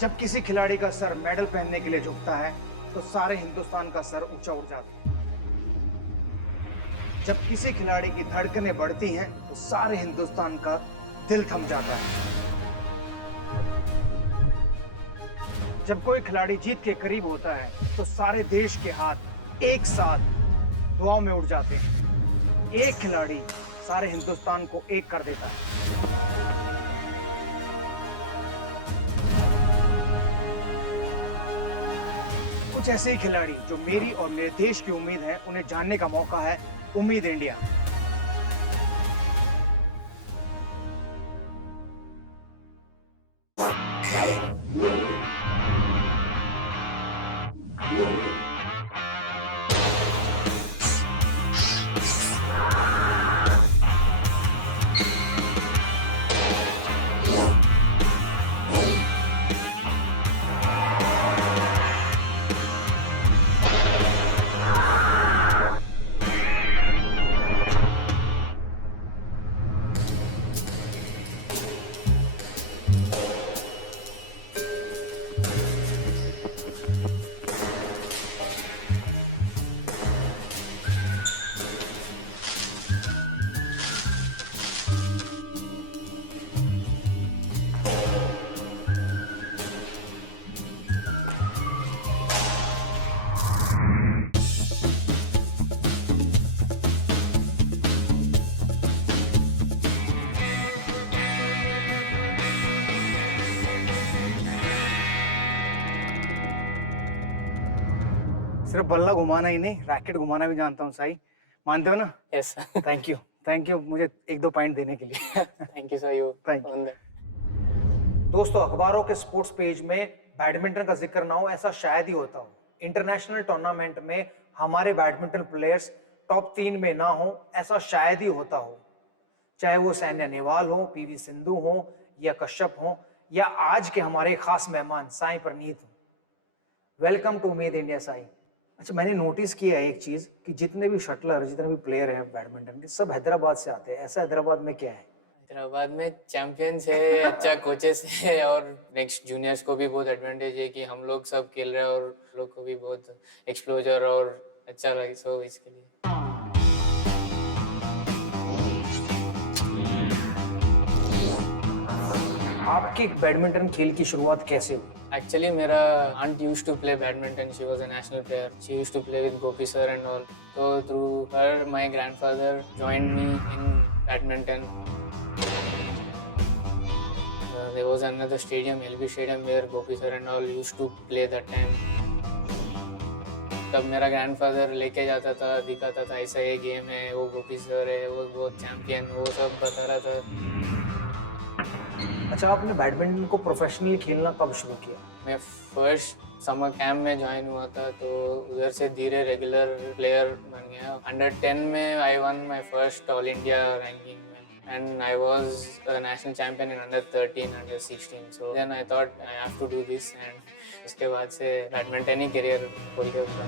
जब किसी खिलाड़ी का सर मेडल पहनने के लिए झुकता है तो सारे हिंदुस्तान का सर ऊंचा उठ जाता है। जब किसी खिलाड़ी की धड़कनें बढ़ती हैं तो सारे हिंदुस्तान का दिल थम जाता है। जब कोई खिलाड़ी जीत के करीब होता है तो सारे देश के हाथ एक साथ दुआओं में उठ जाते हैं। एक खिलाड़ी सारे हिंदुस्तान को एक कर देता है। कुछ ऐसे ही खिलाड़ी जो मेरी और मेरे देश की उम्मीद है, उन्हें जानने का मौका है उम्मीद इंडिया। सिर्फ बल्ला घुमाना ही नहीं, रैकेट घुमाना भी जानता हूँ साई। मानते हो ना? यस। थैंक यू मुझे 1-2 पॉइंट देने के लिए। Thank you sir. You thank you. दोस्तों, अखबारों के स्पोर्ट्स पेज में बैडमिंटन का जिक्र ना हो ऐसा शायद ही होता हो। इंटरनेशनल टूर्नामेंट में हमारे बैडमिंटन प्लेयर्स टॉप 3 में ना हो ऐसा शायद ही होता हो। चाहे वो साइना नेहवाल हो, पीवी सिंधु हो या कश्यप हो, या आज के हमारे खास मेहमान साई प्रनीत हो। वेलकम टू उम्मीद इंडिया साई। अच्छा, मैंने नोटिस किया है एक चीज कि जितने भी शटलर, जितने भी प्लेयर हैं बैडमिंटन के, सब हैदराबाद से आते हैं। ऐसा हैदराबाद में क्या है? हैदराबाद में चैंपियंस है, अच्छा कोचेस है, और नेक्स्ट जूनियर्स को भी बहुत एडवांटेज है कि हम लोग सब खेल रहे हैं और लोग को भी बहुत एक्सप्लोजर और अच्छा लगे, सो इसके लिए। आपकी बैडमिंटन खेल की शुरुआत कैसे हुई? Actually, मेरा aunt used to play badminton. She was a national player. She used to play with Gopi sir and all. So through her, my grandfather joined me in badminton. There was another stadium, LB Stadium, where Gopi sir and all used to play that time. तब मेरा grandfather लेके जाता था, दिखाता था ऐसा ये game है, वो गोपी सर है, वो बहुत चैंपियन, वो सब बता रहा था। अच्छा, आपने बैडमिंटन को प्रोफेशनली खेलना कब शुरू किया? मैं फर्स्ट समर कैंप में ज्वाइन हुआ था, तो उधर से धीरे रेगुलर प्लेयर बन गया। अंडर 10 में I won my first all India ranking में, and I was a national champion in under 13, under 16। So then I thought I have to do this, and उसके बाद से बैडमिंटन ही करियर खोल के उठा।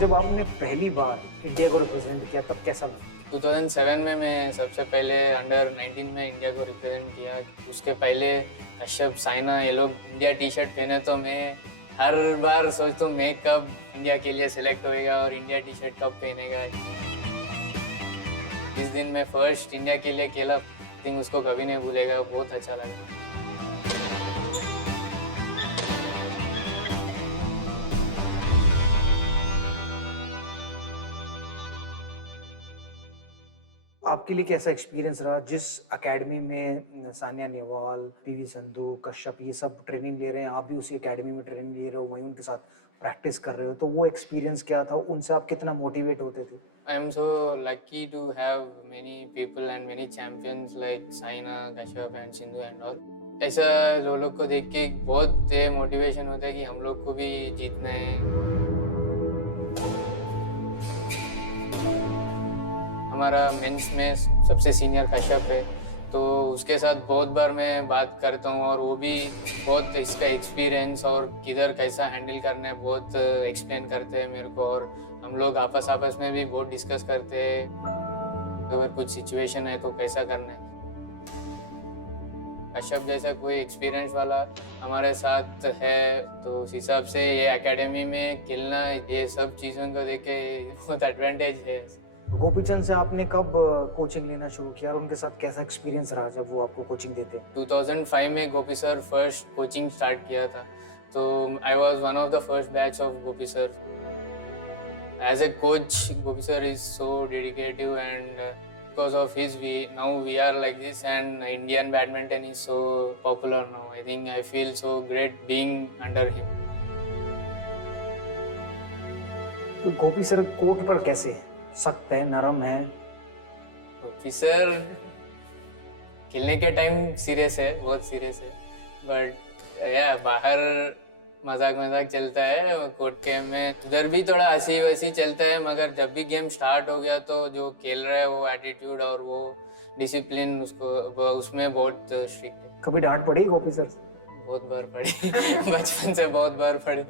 जब आपने पहली बार इंडिया को रिप्रेजेंट किया तब कैसा लगा? 2007 में मैं सबसे पहले अंडर 19 में इंडिया को रिप्रेजेंट किया। उसके पहले कश्यप, साइना, ये लोग इंडिया टी शर्ट पहने तो मैं हर बार सोचता हूँ मैं कब इंडिया के लिए सिलेक्ट होएगा और इंडिया टी शर्ट कब पहनेगा। इस दिन मैं फर्स्ट इंडिया के लिए खेला, आई थिंक उसको कभी नहीं भूलेगा, बहुत अच्छा लगा। आपके लिए कैसा एक्सपीरियंस रहा? जिस एकेडमी में सानिया नेहवाल, पीवी सिंधु, कश्यप ये सब ट्रेनिंग ले रहे हैं, आप भी उसी एकेडमी में ट्रेनिंग ले रहे हो, वहीं उनके साथ प्रैक्टिस कर रहे हो, तो वो एक्सपीरियंस क्या था? उनसे आप कितना मोटिवेट होते थे? I am so lucky to have many people and many champions like Saina, Kashyap and Sindhu and all. ऐसा लोग को देख के बहुत मोटिवेशन होता है कि हम लोग को भी जीतना है। हमारा मेंस में सबसे सीनियर कश्यप है, तो उसके साथ बहुत बार मैं बात करता हूँ और वो भी बहुत इसका एक्सपीरियंस और किधर कैसा हैंडल करना है बहुत एक्सप्लेन करते हैं मेरे को, और हम लोग आपस में भी बहुत डिस्कस करते हैं अगर कुछ सिचुएशन है तो कैसा करना है। कश्यप जैसा कोई एक्सपीरियंस वाला हमारे साथ है, तो उस हिसाब से ये एकेडमी में खेलना, ये सब चीज़ों को देख के बहुत एडवांटेज है। गोपीचंद से आपने कब कोचिंग लेना शुरू किया और उनके साथ कैसा एक्सपीरियंस रहा जब वो आपको कोचिंग देते हैं? 2005 में Gopi sir first coaching start किया था, तो I was one of the first batch of Gopi sir. As a coach, Gopi sir is so dedicative and because of his we are like this, and Indian badminton is so popular now. I think I feel so great being under him. तो गोपी sir court पर कैसे हैं? सख्त है, नरम है? गोपी sir खेलने के टाइम सीरियस है, बहुत सीरियस है, बट या बाहर मजाक चलता है। कोर्ट के में उधर भी थोड़ा हंसी वैसी चलता है, मगर जब भी गेम स्टार्ट हो गया तो जो खेल रहा है वो एटीट्यूड और वो डिसिप्लिन उसमें बहुत स्ट्रिक्ट है। कभी डांट पड़ी गोपी सर से? बहुत बार पड़ी बचपन से बहुत बार पड़ी।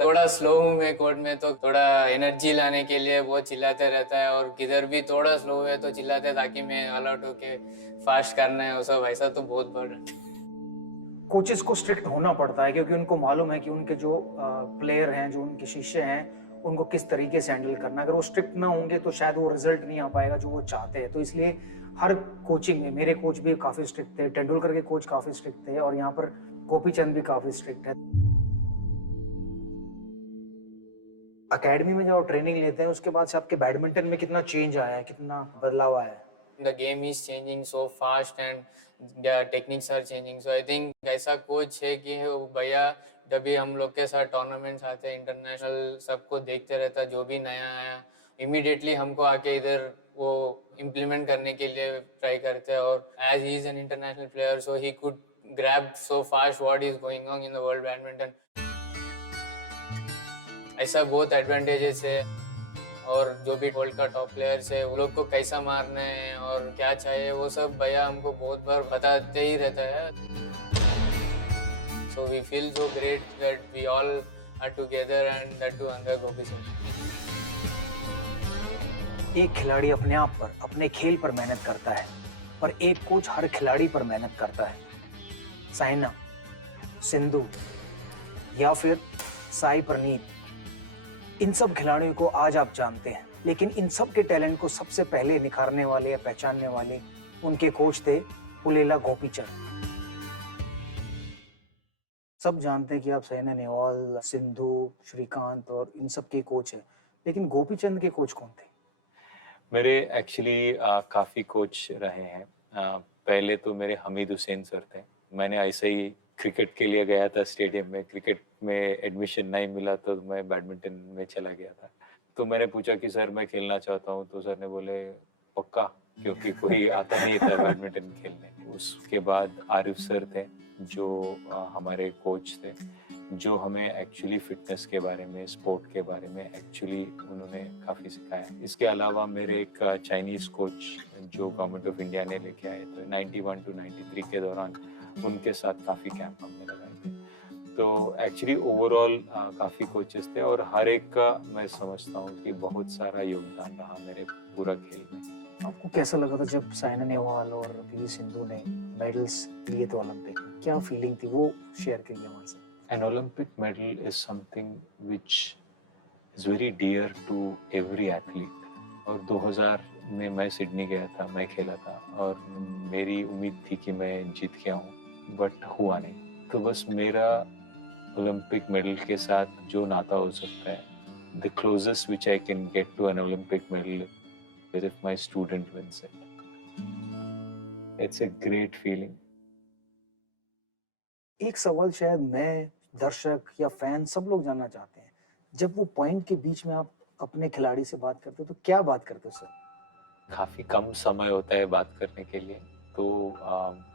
थोड़ा स्लो हूँ मैं कोर्ट में, तो थोड़ा एनर्जी लाने के लिए बहुत चिल्लाते रहता है, और किधर भी थोड़ा स्लो है तो चिल्लाते ताकि मैं अलर्ट होके फास्ट करना है, वो सब ऐसा तो बहुत बार। कोचेस को स्ट्रिक्ट होना पड़ता है क्योंकि उनको मालूम है कि उनके जो प्लेयर हैं, जो उनके शिष्य हैं, उनको किस तरीके से हैंडल करना है। अगर वो स्ट्रिक्ट ना होंगे तो शायद वो रिजल्ट नहीं आ पाएगा जो वो चाहते हैं। तो इसलिए हर कोचिंग में, मेरे कोच भी काफ़ी स्ट्रिक्ट थे, तेंदुलकर के कोच काफ़ी स्ट्रिक्ट थे, और यहाँ पर गोपीचंद भी काफ़ी स्ट्रिक्ट है। अकेडमी में जब ट्रेनिंग लेते हैं उसके बाद से आपके बैडमिंटन में कितना चेंज आया है, कितना बदलाव आया है? The game is changing so fast and the techniques are changing. So I think ऐसा कोच है कि भैया जब भी हम लोग के साथ टूर्नामेंट्स आते हैं इंटरनेशनल, सबको देखते रहता है, जो भी नया आया इमीडिएटली हमको आके इधर वो इम्प्लीमेंट करने के लिए ट्राई करते हैं। और as he is an international player, so he could grab so fast what is going on in the world badminton. ऐसा बहुत एडवांटेजेस है, और जो भी वर्ल्ड का टॉप प्लेयर्स है वो लोग को कैसा मारना है और क्या चाहिए वो सब भैया हमको बहुत बार बताते ही रहता है। So we feel so great that we all are together and that too under Gopi sir. एक खिलाड़ी अपने आप पर, अपने खेल पर मेहनत करता है, पर एक कोच हर खिलाड़ी पर मेहनत करता है। साइना, सिंधु या फिर साई प्रनीत, इन सब खिलाड़ियों को आज आप जानते हैं, लेकिन इन सब के टैलेंट को सबसे पहले निखारने वाले या पहचानने वाले उनके कोच थे पुलेला गोपीचंद। सब जानते हैं कि आप साइना नेहवाल, सिंधु, श्रीकांत और इन सब के कोच हैं, लेकिन गोपीचंद के कोच कौन थे? मेरे एक्चुअली काफ़ी कोच रहे हैं। पहले तो मेरे हमीद हुसैन सर थे। मैंने ऐसे ही क्रिकेट के लिए गया था स्टेडियम में, क्रिकेट में एडमिशन नहीं मिला तो मैं बैडमिंटन में चला गया था। तो मैंने पूछा कि सर मैं खेलना चाहता हूँ, तो सर ने बोले पक्का, क्योंकि कोई आता नहीं था बैडमिंटन खेलने। उसके बाद आरिफ सर थे जो हमारे कोच थे, जो हमें एक्चुअली फिटनेस के बारे में, स्पोर्ट के बारे में एक्चुअली उन्होंने काफ़ी सिखाया। इसके अलावा मेरे एक चाइनीज़ कोच जो गवर्नमेंट ऑफ इंडिया ने लेके आए थे 91 to 93 के दौरान, उनके साथ काफ़ी कैंप हमने लगाए थे। तो एक्चुअली ओवरऑल काफ़ी कोचेस थे, और हर एक का मैं समझता हूँ कि बहुत सारा योगदान रहा मेरे पूरा खेल में। आपको कैसा लगा था जब साइना नेहवाल और पीवी सिंधु ने मेडल्स लिए थे ओलंपिक में? क्या फीलिंग थी, वो शेयर करिए हमारे साथ। An Olympic medal is something which is very dear to every athlete. और 2000 में मैं सिडनी गया था, मैं खेला था, और मेरी उम्मीद थी कि मैं जीत के आऊँ, बट हुआ नहीं। तो बस मेरा ओलंपिक मेडल के साथ जो नाता हो सकता है, the closest which I can get to an Olympic medal is if my student wins it. It's a great feeling. एक सवाल शायद मैं, दर्शक या फैन सब लोग जानना चाहते हैं, जब वो पॉइंट के बीच में आप अपने खिलाड़ी से बात करते हो तो क्या बात करते हो सर? काफ़ी कम समय होता है बात करने के लिए, तो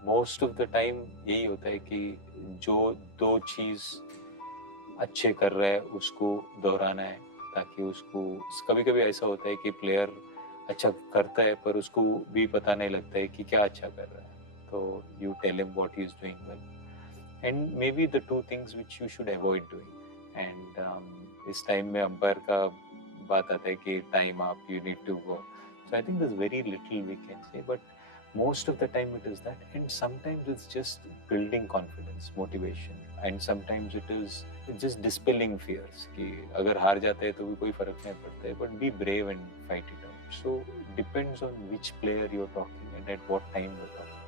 मोस्ट ऑफ द टाइम यही होता है कि जो दो चीज़ अच्छे कर रहा है उसको दोहराना है, ताकि उसको, कभी कभी ऐसा होता है कि प्लेयर अच्छा करता है पर उसको भी पता नहीं लगता है कि क्या अच्छा कर रहा है, तो you tell him what he is doing well and maybe the two things which you should avoid doing. And इस टाइम में अंपायर का बात आता है कि time up, you need to go. So I think there's very little we can say, but Most of the time it is that, and sometimes it's just building confidence, motivation, and sometimes it is just dispelling fears कि अगर हार जाते हैं तो भी कोई फर्क नहीं पड़ता है, but be brave and fight it out. So depends on which player you're talking and at what time you're talking.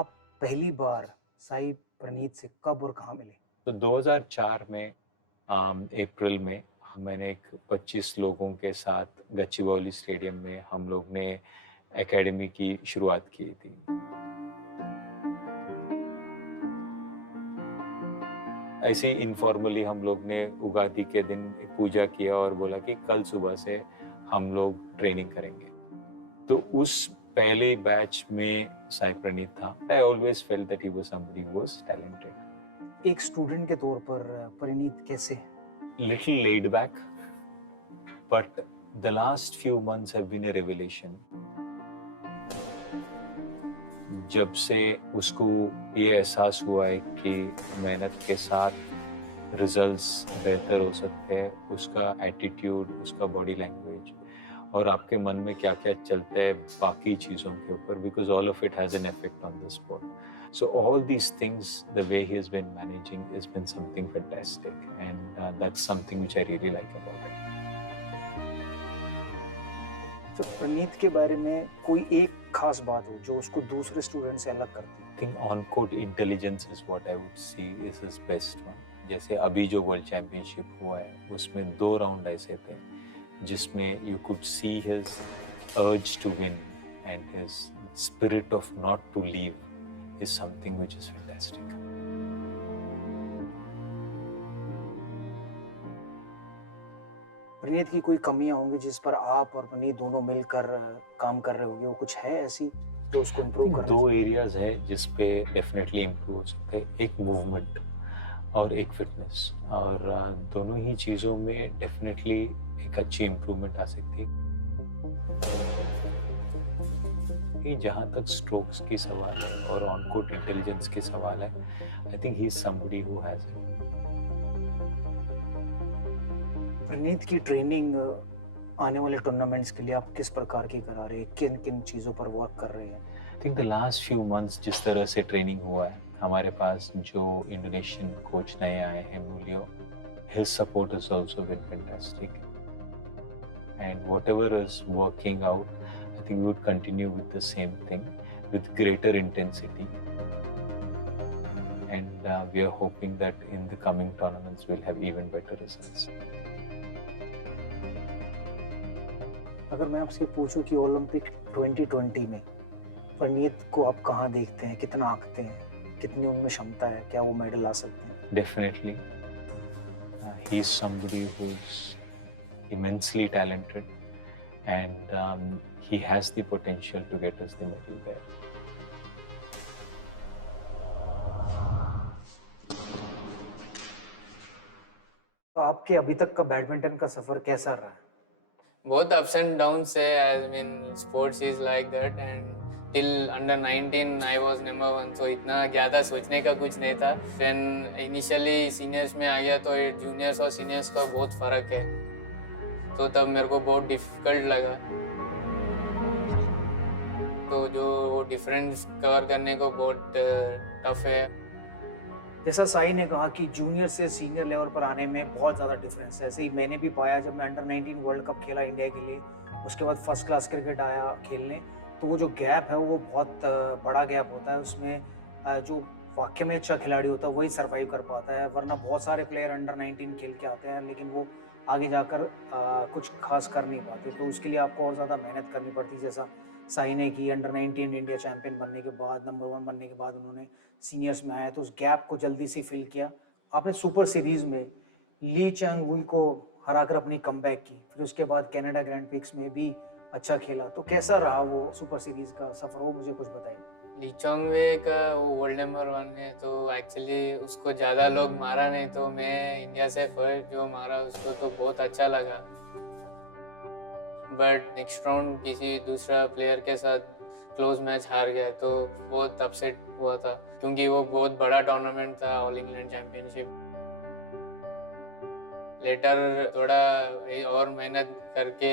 आप पहली बार साई प्रणीत से कब और कहाँ मिले? तो 2004 में अप्रैल में मैंने एक 25 लोगों के साथ गच्चीबौली स्टेडियम में हम लोग ने एकेडमी की शुरुआत की थी। ऐसे ही इनफॉर्मली हम लोग ने उगादी के दिन पूजा किया और बोला कि कल सुबह से हम लोग ट्रेनिंग करेंगे। तो उस पहले बैच में साई प्रणीत था। I always felt that he was somebody who was talented. एक स्टूडेंट के तौर पर प्रणीत कैसे? Little laid back, but the last few months have been a revelation. जब से उसको ये एहसास हुआ है कि मेहनत के साथ रिजल्ट्स बेहतर हो सकते हैं, उसका एटीट्यूड, उसका बॉडी लैंग्वेज और आपके मन में क्या क्या चलता है बाकी चीज़ों के ऊपर, because all of it has an effect on the sport. So all these things, the way he has been managing, has been something fantastic, and that's something which I really like about it. तो प्रणीत के बारे में कोई एक खास बात हो जो उसको दूसरे स्टूडेंट से अलग करती है? I think on-court intelligence is what I would see is his best one. जैसे अभी जो वर्ल्ड चैंपियनशिप हुआ है उसमें 2 राउंड ऐसे थे जिसमें you could see his urge to win and his spirit of not to leave is something which is fantastic. प्रणीत की कोई कमियां होंगी जिस पर आप और प्रणीत दोनों मिलकर काम कर रहे होंगे, वो कुछ है ऐसी जो उसको इम्प्रूव करना? 2 एरियाज है जिस पे डेफिनेटली इम्प्रूव हो सकते हैं, एक मूवमेंट और एक फिटनेस, और दोनों ही चीज़ों में डेफिनेटली एक अच्छी इम्प्रूवमेंट आ सकती है. जहाँ तक स्ट्रोक्स की सवाल है और ऑन कोर्ट इंटेलिजेंस की सवाल है, I think he is somebody who has it. Praneeth की ट्रेनिंग आने वाले टूर्नामेंट्स के लिए आप किस प्रकार की करा रहे हैं, किन किन चीज़ों पर वर्क कर रहे हैं? I think the last few months जिस तरह से ट्रेनिंग हुआ है, हमारे पास जो इंडोनेशियन कोच नए आए हैं Mulyo, his support is also been fantastic, and whatever is working out, I think we would continue with the same thing with greater intensity, and we are hoping that in the coming tournaments we'll have even better results. अगर मैं आपसे पूछूं कि Olympic 2020 में प्रणीत को आप कहाँ देखते हैं, कितना आंकते हैं, कितनी उनमें क्षमता है, क्या वो मेडल ला सकते हैं? Definitely, he is somebody who's immensely talented, and he has the potential to get us the medal there. तो आपके अभी तक का बैडमिंटन का सफर कैसा रहा है? बहुत अप्स एंड डाउन्स है. I mean sports is like that, and till under 19 I was number 1, so इतना ज़्यादा सोचने का कुछ नहीं था. देन इनिशियली सीनियर्स में आ गया तो जूनियर्स और सीनियर्स का बहुत फ़र्क है, तो तब मेरे को बहुत डिफ़िकल्ट लगा. तो जो वो डिफरेंस कवर करने को बहुत टफ है. जैसा साई ने कहा कि जूनियर से सीनियर लेवल पर आने में बहुत ज़्यादा डिफरेंस है, ऐसे ही मैंने भी पाया जब मैं अंडर 19 वर्ल्ड कप खेला इंडिया के लिए, उसके बाद फर्स्ट क्लास क्रिकेट आया खेलने, तो वो जो गैप है वो बहुत बड़ा गैप होता है. उसमें जो वाकई में अच्छा खिलाड़ी होता है वही सर्वाइव कर पाता है, वरना बहुत सारे प्लेयर अंडर 19 खेल के आते हैं लेकिन वो आगे जाकर कुछ खास कर नहीं पाते. तो उसके लिए आपको और ज़्यादा मेहनत करनी पड़ती है, जैसा साई ने की. अंडर 19 इंडिया चैंपियन बनने के बाद, नंबर 1 बनने के बाद उन्होंने सीनियर्स में आया तो उस गैप को जल्दी से फिल किया. आपने सुपर सीरीज़ में ली चोंग वुई को हराकर अपनी कमबैक की, फिर उसके बाद कनाडा ग्रैंड प्रिक्स में भी अच्छा खेला. तो कैसा रहा वो सुपर सीरीज़ का सफ़र, वो मुझे कुछ बताइए. ली चोंग वे का वो वर्ल्ड नंबर 1 है, तो एक्चुअली उसको ज़्यादा लोग मारा नहीं, तो मैं इंडिया से फर्स्ट जो मारा उसको तो बहुत अच्छा लगा. बट नेक्स्ट राउंड किसी दूसरा प्लेयर के साथ क्लोज मैच हार गया तो बहुत अपसेट हुआ था, क्योंकि वो बहुत बड़ा टूर्नामेंट था, ऑल इंग्लैंड चैंपियनशिप. लेटर थोड़ा और मेहनत करके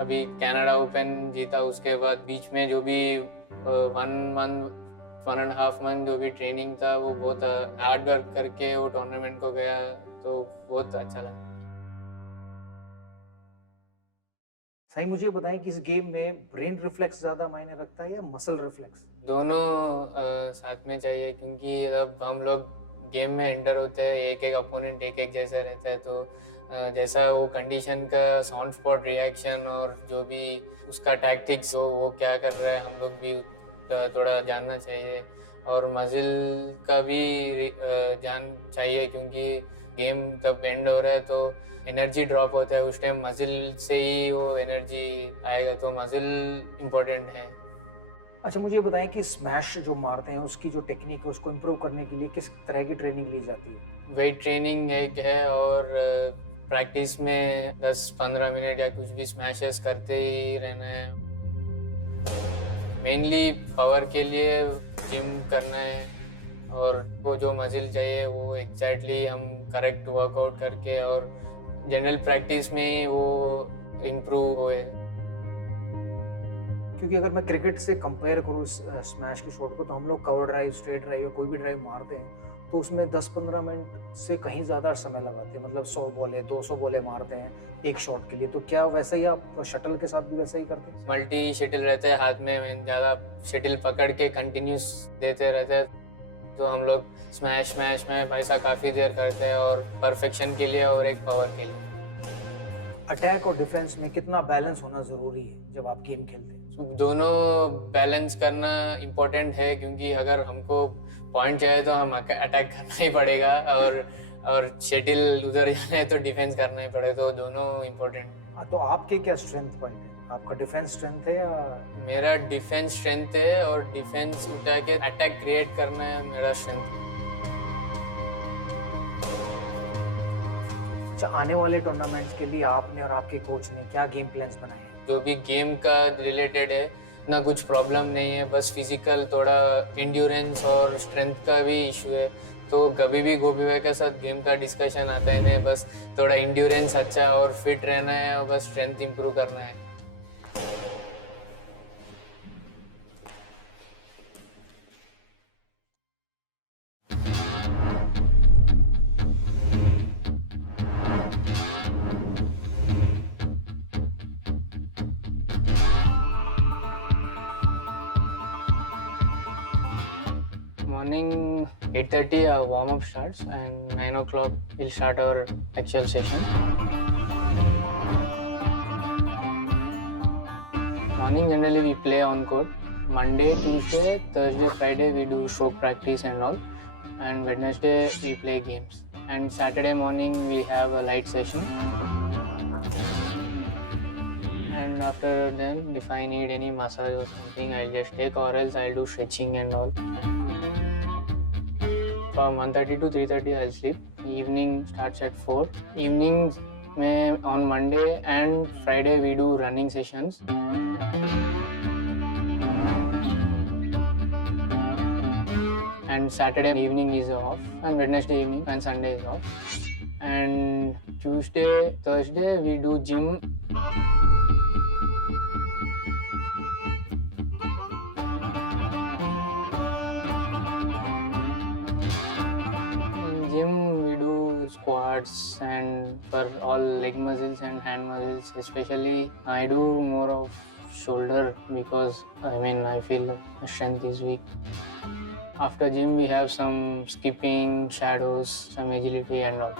अभी कनाडा ओपन जीता, उसके बाद बीच में जो भी 1.5 मंथ जो भी ट्रेनिंग था वो बहुत हार्ड वर्क करके वो टूर्नामेंट को गया, तो बहुत अच्छा लगा। सही, मुझे बताएं कि इस गेम में ब्रेन रिफ्लेक्स ज्यादा मायने रखता है या मसल रिफ्लेक्स? दोनों साथ में चाहिए, क्योंकि जब हम लोग गेम में एंटर होते हैं एक एक अपोनेंट एक एक जैसा रहता है, तो जैसा वो कंडीशन का साउंड स्पॉट रिएक्शन और जो भी उसका टैक्टिक्स हो वो क्या कर रहा है हम लोग भी थोड़ा जानना चाहिए, और मजिल का भी जान चाहिए, क्योंकि गेम तब एंड हो रहा है तो एनर्जी ड्रॉप होता है, उस टाइम मजिल से ही वो एनर्जी आएगा, तो मजिल इम्पोर्टेंट है। अच्छा, मुझे बताएं कि स्मैश जो मारते हैं उसकी जो टेक्निक है उसको इम्प्रूव करने के लिए किस तरह की ट्रेनिंग ली जाती है? वेट ट्रेनिंग एक है, और प्रैक्टिस में 10-15 मिनट या कुछ भी स्मैशेस करते ही रहना है। मेनली पावर के लिए जिम करना है, और वो जो मजिल चाहिए वो एग्जैक्टली हम करेक्ट वर्कआउट करके और जनरल प्रैक्टिस में ही वो इम्प्रूव होए। क्योंकि अगर मैं क्रिकेट से कंपेयर करूँ स्मैश की शॉट को, तो हम लोग कवर ड्राइव, स्ट्रेट ड्राइव या कोई भी ड्राइव मारते हैं तो उसमें 10-15 मिनट से कहीं ज़्यादा समय लगाते हैं, मतलब 100 बॉलें 200 बॉलें मारते हैं एक शॉट के लिए। तो क्या वैसा ही आप शटल के साथ भी वैसा ही करते हैं? मल्टी शटल रहते हैं हाथ में, ज़्यादा शटल पकड़ के कंटिन्यूस देते रहते हैं, तो हम लोग स्मैश में ऐसा काफ़ी देर करते हैं, और परफेक्शन के लिए और एक पावर के लिए। अटैक और डिफेंस में कितना बैलेंस होना ज़रूरी है जब आप गेम खेलते हैं? दोनों बैलेंस करना इम्पोर्टेंट है, क्योंकि अगर हमको पॉइंट चाहिए तो हम अटैक करना ही पड़ेगा, और शटल उधर जाना है तो डिफेंस करना ही पड़ेगा, तो दोनों इम्पोर्टेंट। तो आपके क्या स्ट्रेंथ पॉइंट है? आपका डिफेंस स्ट्रेंथ है या? मेरा डिफेंस स्ट्रेंथ है, और डिफेंस उठा के अटैक क्रिएट करना है मेरा स्ट्रेंथ। अच्छा, आने वाले टूर्नामेंट्स के लिए आपने और आपके कोच ने क्या गेम प्लान्स बनाए हैं? जो भी गेम का रिलेटेड है ना, कुछ प्रॉब्लम नहीं है, बस फिजिकल थोड़ा एंड्योरेंस और स्ट्रेंथ का भी इशू है, तो कभी भी गोपी भाई के साथ गेम का डिस्कशन आता है नहीं, बस थोड़ा एंड्योरेंस अच्छा और फिट रहना है, और बस स्ट्रेंथ इंप्रूव करना है। Morning 8:30 our warm-up starts, and 9 o'clock we'll start our actual session. Morning generally we play on court. Monday, Tuesday, Thursday, Friday we do stroke practice and all, and Wednesday we play games, and Saturday morning we have a light session. And after then, if I need any massage or something, I'll just take, or else I'll do stretching and all. From 1:30 to 3:30 I'll sleep. Evening starts at 4. Evenings में on Monday and Friday we do running sessions. And Saturday evening is off, and Wednesday evening and Sunday is off. And Tuesday, Thursday we do gym. Squats, and for all leg muscles and hand muscles, especially I do more of shoulder, because I feel my strength is weak. After gym we have some skipping, shadows, some agility and all.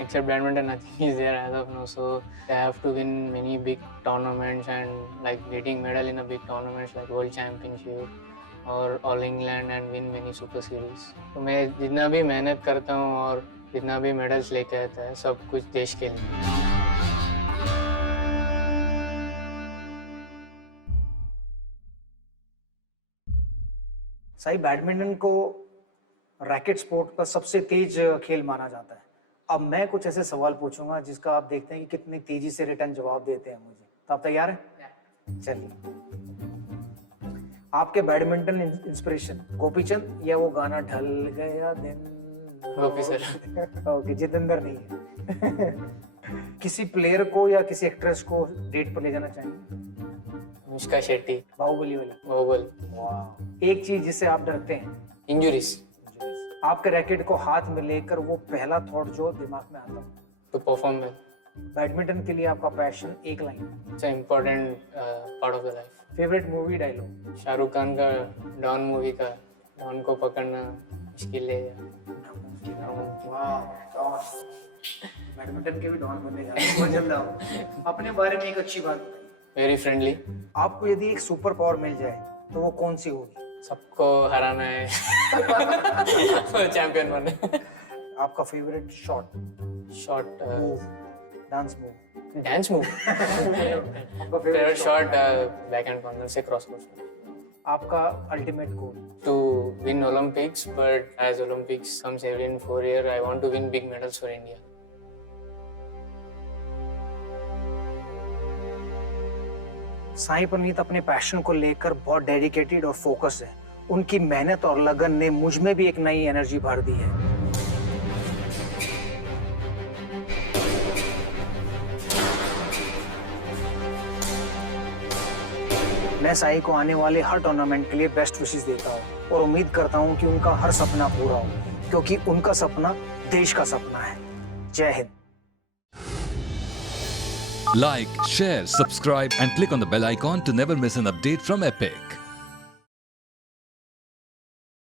Except badminton, nothing is there as of now, so I have to win many big tournaments, and like getting medal in a big tournaments like World Championship or All England, and win many Super Series. तो मैं जितना भी मेहनत करता हूँ और जितना भी मेडल्स लेके आता है, सब कुछ देश के लिए। साई, बैडमिंटन को रैकेट स्पोर्ट का सबसे तेज खेल माना जाता है। अब मैं कुछ ऐसे सवाल पूछूंगा जिसका आप देखते हैं कि कितनी तेजी से रिटर्न जवाब देते हैं मुझे। तो आप तैयार हैं? चलिए, आपके बैडमिंटन इंस्पिरेशन गोपीचंद या वो गाना ढल गया दिन? गोपी सर। ओके, जितेंद्र नहीं है। किसी प्लेयर को या किसी एक्ट्रेस को डेट पर ले जाना चाहेंगे? अनुष्का शेट्टी। बाहुबली वाला? बाहुबल। वाह। एक चीज जिससे आप डरते हैं? इंजुरीज। आपके रैकेट को हाथ में लेकर वो पहला थॉट जो दिमाग में आता हो? To perform well. बैडमिंटन के लिए आपका पैशन, एक line? It's a important part of the life. Favourite movie dialogue? Shahrukh Khan का डॉन मूवी का, डॉन को पकड़ना मुश्किल है। बैडमिंटन के भी डॉन बने बहुत जल्द आओ। अपने बारे में एक अच्छी बात बताइए। Very friendly. आपको यदि एक सुपर पावर मिल जाए तो वो कौन सी होगी? सबको हराना है। चैंपियन बनना। आपका favourite shot? Shot. Dance move? Dance move. आपका फेवरेट शॉट बैकहैंड कॉर्नर से क्रॉस कोर्ट। आपका ultimate goal? To win Olympics, but as Olympics comes every in 4 years, I want to win big medals for India. Sai Praneeth अपने passion को लेकर बहुत dedicated और focus है। उनकी मेहनत और लगन ने मुझ में भी एक नई एनर्जी भर दी है। मैं साई को आने वाले हर टूर्नामेंट के लिए बेस्ट विशेस देता हूँ और उम्मीद करता हूँ कि उनका हर सपना पूरा हो, क्योंकि उनका सपना देश का सपना है। जय Hind. Like, share, subscribe and click on the bell icon to never miss an update from Epic.